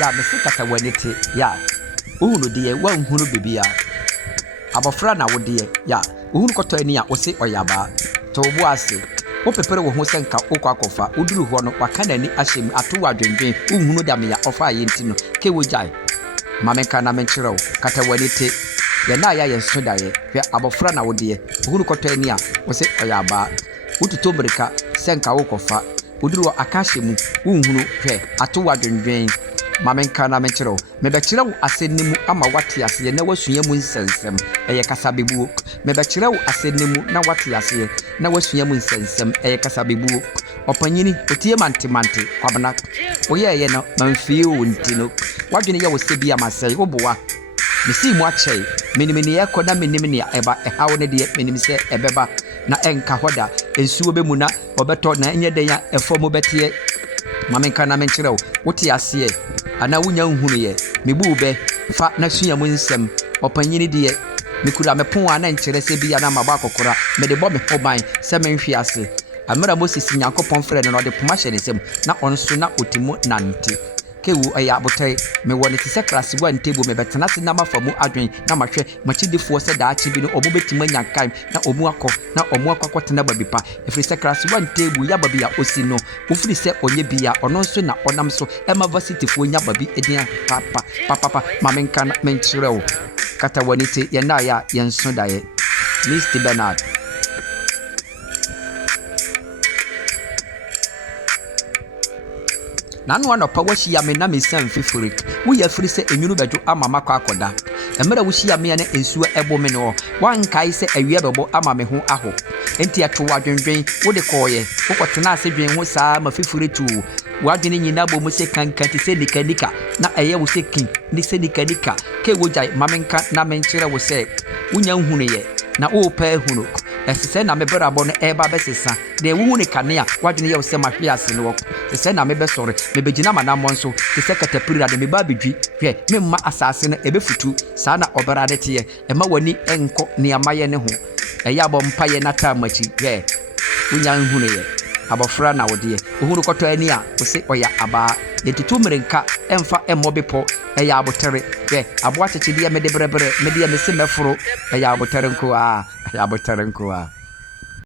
ya mesi kata wanite ya uhunu de wa nhunu bibia abofra na wo de ya uhunu koto ani a wo se oyaba to bo ase wo pepere wo ho senka okwa akofa uduru ho no waka nani ahyem ato wadwendwen uhunu da me ya ofa yenti no ke wo jai mamenka na menkyerɛw kata wanite ya na ya yenso daye hwe abofra na wo de uhunu koto ani a wo se oyaba ututo mrika senka wokofa uduru akahyemu uhunu hwe ato wadwendwen mamenka na menkyerɛw mebɛkyerɛw asɛnnimu ama wate ase na wasua mu nsɛnsɛm ɛyɛ kasabebuo mebɛkyerɛw asɛnnimu na wate ase na wasua mu nsɛnsɛm ɛyɛ kasabebuo ɔpanyini otie mante kwabena oyɛɛyɛ no mamfie wo ntino wadwene yɛ wo sɛ bi amasɛe woboa mesi mu akyɛe menimene yɛkɔ na menim ne ɛba ɛhaw ne deɛ menim sɛ ɛbɛba na ɛnka hɔ da nsuo bɛmu na ɔbɛtɔ na ɛnyɛ dɛn a ɛfɔ mu bɛteɛ mamenka na menkyerɛw wote aseɛ ana wunya nhunu ye mebu be fa na sua mu nsɛm ɔpanyini de mekura mepon a na nkyerɛ sɛ bia na mabɔ akokora mede bɔ me hoban sɛ menhwe ase amara Moses Nyankopɔn frɛ no de poma hyɛ ne nsɛm na ɔnso na otimu nante kewu ɛyɛ abotai me wɔ ne sɛ krase wa ntebo me betena se na mafa mu adwen na mahwɛ machidifoɔ sɛ daakye bi no ɔmo betima nya kan na ɔmo akɔtena babipa efiri sɛ krase wa ntebo ya babi a osi no ofiri sɛ onye bia ɔno nso na ɔnam so ɛma varsity nya babi edin papa mamenka menkyerɛw kata wanite yɛ na ya yɛnso daeɛ Mr. Bernard nanu anopa wahia me na me san fifure wo ya firi se enwunu bejo ama makɔ akɔda emere wo hia me ne ensuo ebo me no wankai se awia bɛbɔ ama me ho aho enti ato wadwendwen wo de kɔɔye wo kɔtena ase dwen ho saa ma fifure tu wadwene nyina bɔ mu se kankan te se nikanika na ɛyɛ wo se kin ni se nikanika ke wo jai mamenka na menkyerɛ wo se wonya nhunu ye na wo pɛ hunu ɛsɛ na mebrabɔ no ɛba bɛsesa de wo ne kane a wadwene yɛ wo sɛ mahwe ase no ɛsɛ na mebɛsɔre mebɛgyina manamɔ nso ɛsɛ katapira de meba bedwi hwɛ memma asase no ɛbɛfutu saa na ɔbɛra de teɛ ɛma wani ɛnkɔ neamayɛ ne ho ɛyɛ abɔ mpayɛ na taa machi hwɛ wonya nhunu yɛ abɔfra na wodeɛ ohunu kɔtɔ ani a wo se ɔyɛ abaa yɛtutu mmerenka ɛmfa ɛmmɔ bepɔ ɛyɛ abotere hwɛ aboa kyekyedeɛ mede brɛbrɛ mede yɛ mese mɛforo ɛyɛ abotere nko a ɛyɛ abotere nko a